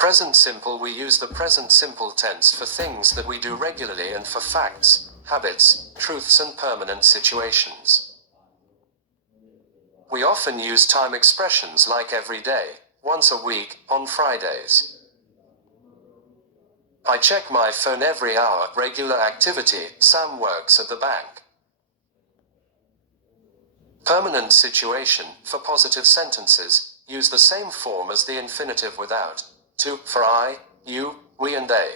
Present simple. We use the present simple tense for things that we do regularly and for facts, habits, truths and permanent situations. We often use time expressions like every day, once a week, on Fridays. I check my phone every hour. Regular activity. Sam works at the bank. Permanent situation. For positive sentences, use the same form as the infinitive without to for I, you, we and they.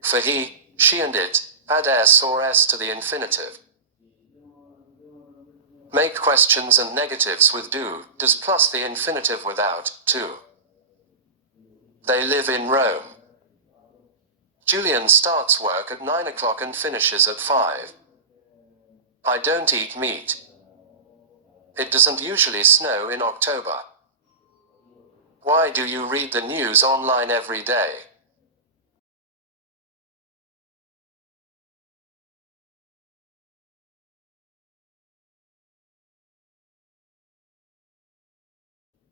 For he, she and it, add s or s to the infinitive. Make questions and negatives with do, does plus the infinitive without to. They live in Rome. Julian starts work at 9 o'clock and finishes at 5. I don't eat meat. It doesn't usually snow in October. Why do you read the news online every day?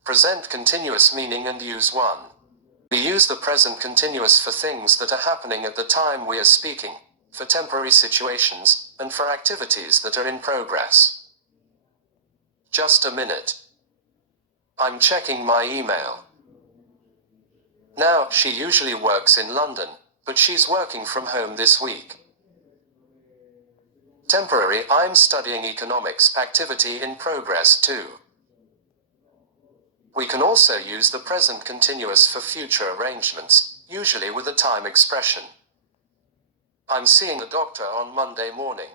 Present continuous meaning and use 1. We use the present continuous for things that are happening at the time we are speaking, for temporary situations, and for activities that are in progress. Just a minute. I'm checking my email. Now, she usually works in London, but she's working from home this week. Temporary. I'm studying economics. Activity in progress too. We can also use the present continuous for future arrangements, usually with a time expression. I'm seeing the doctor on Monday morning.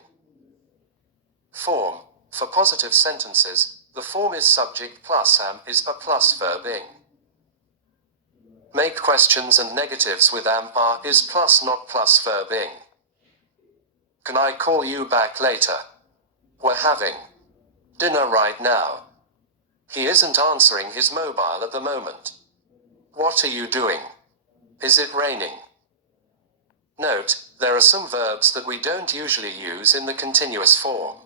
Form. For positive sentences, the form is subject plus am is a plus verb ing. Make questions and negatives with am are is plus not plus verb ing. Can I call you back later? We're having dinner right now. He isn't answering his mobile at the moment. What are you doing? Is it raining? Note, there are some verbs that we don't usually use in the continuous form.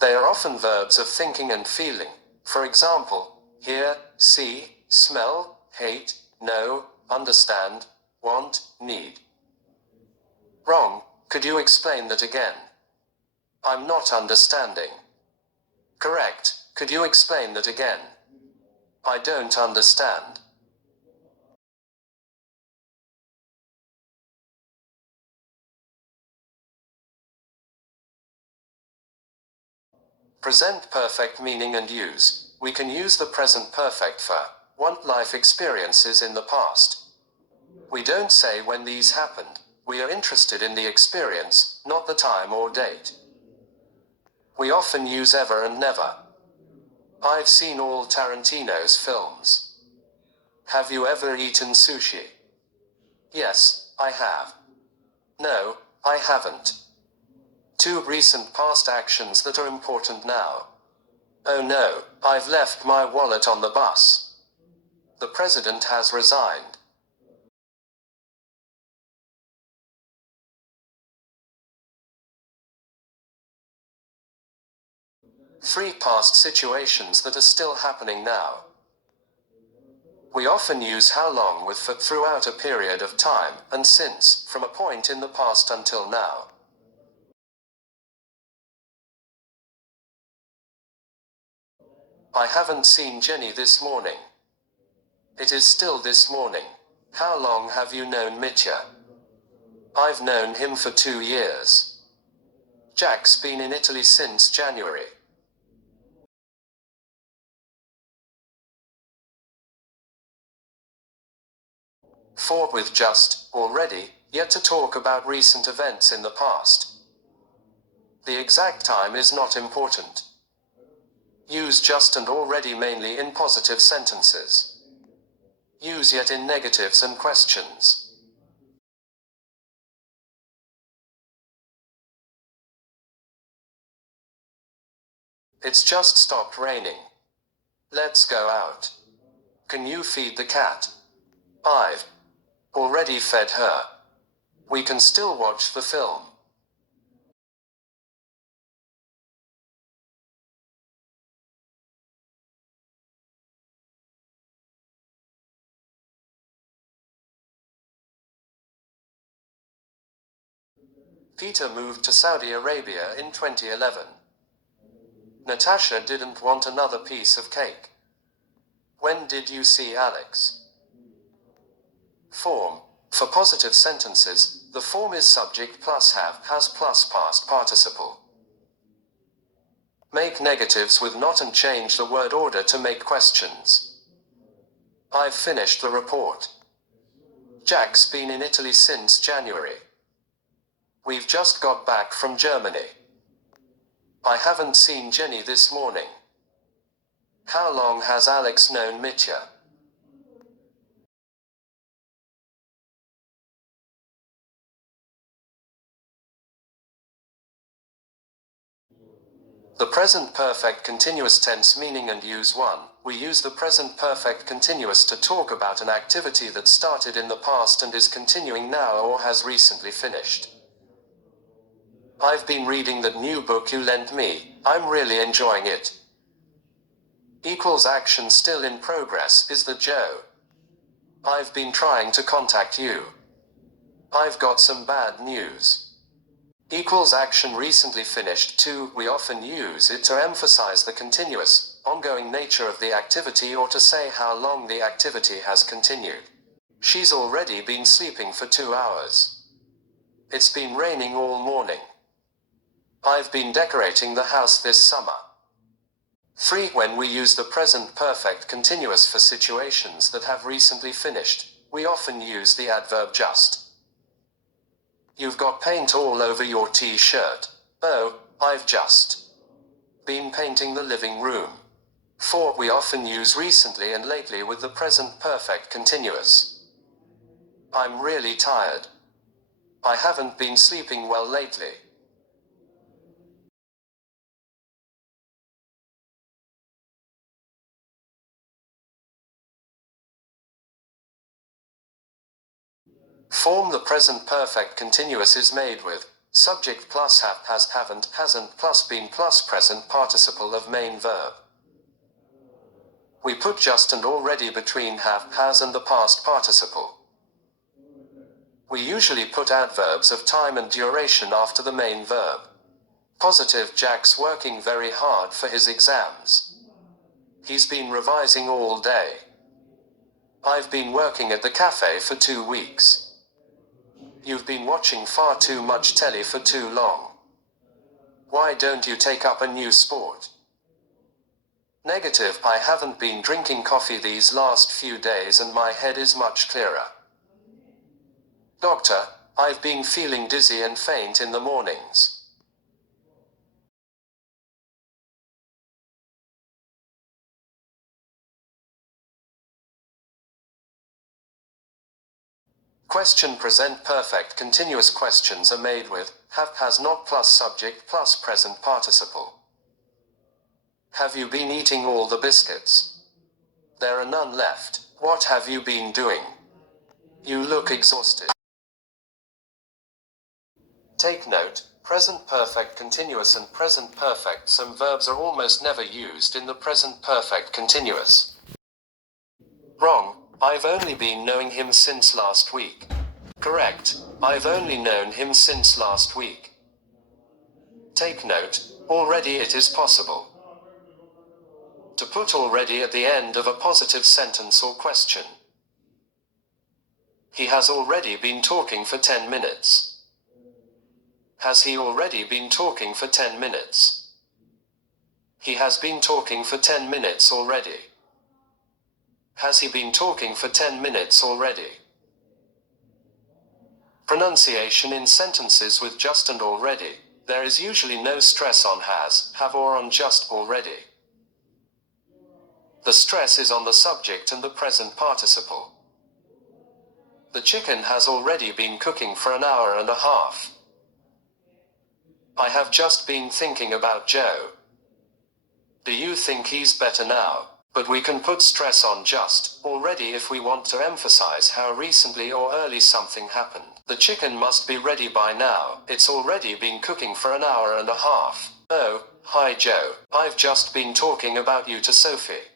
They are often verbs of thinking and feeling. For example, hear, see, smell, hate, know, understand, want, need. Wrong. Could you explain that again? I'm not understanding. Correct. Could you explain that again? I don't understand. Present perfect meaning and use. We can use the present perfect for want life experiences in the past. We don't say when these happened. We are interested in the experience, not the time or date. We often use ever and never. I've seen all Tarantino's films. Have you ever eaten sushi? Yes, I have. No, I haven't. 2 recent past actions that are important now. Oh no, I've left my wallet on the bus. The president has resigned. 3 past situations that are still happening now. We often use how long with for throughout a period of time, and since, from a point in the past until now. I haven't seen Jenny this morning. It is still this morning. How long have you known Mitya? I've known him for 2 years. Jack's been in Italy since January. For with just, already, yet to talk about recent events in the past. The exact time is not important. Use just and already mainly in positive sentences. Use yet in negatives and questions. It's just stopped raining. Let's go out. Can you feed the cat? I've already fed her. We can still watch the film. Peter moved to Saudi Arabia in 2011. Natasha didn't want another piece of cake. When did you see Alex? Form. For positive sentences, the form is subject plus have, has plus past participle. Make negatives with not and change the word order to make questions. I've finished the report. Jack's been in Italy since January. We've just got back from Germany. I haven't seen Jenny this morning. How long has Alex known Mitya? The present perfect continuous tense meaning and use 1. We use the present perfect continuous to talk about an activity that started in the past and is continuing now or has recently finished. I've been reading that new book you lent me. I'm really enjoying it. Equals action still in progress. Is that Joe? I've been trying to contact you. I've got some bad news. Equals action recently finished. 2. We often use it to emphasize the continuous, ongoing nature of the activity or to say how long the activity has continued. She's already been sleeping for 2 hours. It's been raining all morning. I've been decorating the house this summer. 3. When we use the present perfect continuous for situations that have recently finished, we often use the adverb just. You've got paint all over your t-shirt. Oh, I've just been painting the living room. 4. We often use recently and lately with the present perfect continuous. I'm really tired. I haven't been sleeping well lately. Form. The present perfect continuous is made with subject plus have, has, haven't, hasn't plus been plus present participle of main verb. We put just and already between have, has and the past participle. We usually put adverbs of time and duration after the main verb. Positive. Jack's working very hard for his exams. He's been revising all day. I've been working at the cafe for 2 weeks. You've been watching far too much telly for too long. Why don't you take up a new sport? Negative. I haven't been drinking coffee these last few days and my head is much clearer. Doctor, I've been feeling dizzy and faint in the mornings. Question. Present perfect continuous questions are made with have, has not plus subject plus present participle. Have you been eating all the biscuits? There are none left. What have you been doing? You look exhausted. Take note, present perfect continuous and present perfect. Some verbs are almost never used in the present perfect continuous. Wrong. I've only been knowing him since last week. Correct. I've only known him since last week. Take note, already it is possible to put already at the end of a positive sentence or question. He has already been talking for 10 minutes. Has he already been talking for 10 minutes? He has been talking for 10 minutes already. Has he been talking for 10 minutes already? Pronunciation in sentences with just and already. There is usually no stress on has, have or on just already. The stress is on the subject and the present participle. The chicken has already been cooking for an hour and a half. I have just been thinking about Joe. Do you think he's better now? But we can put stress on just, already if we want to emphasize how recently or early something happened. The chicken must be ready by now. It's already been cooking for an hour and a half. Oh, hi Joe. I've just been talking about you to Sophie.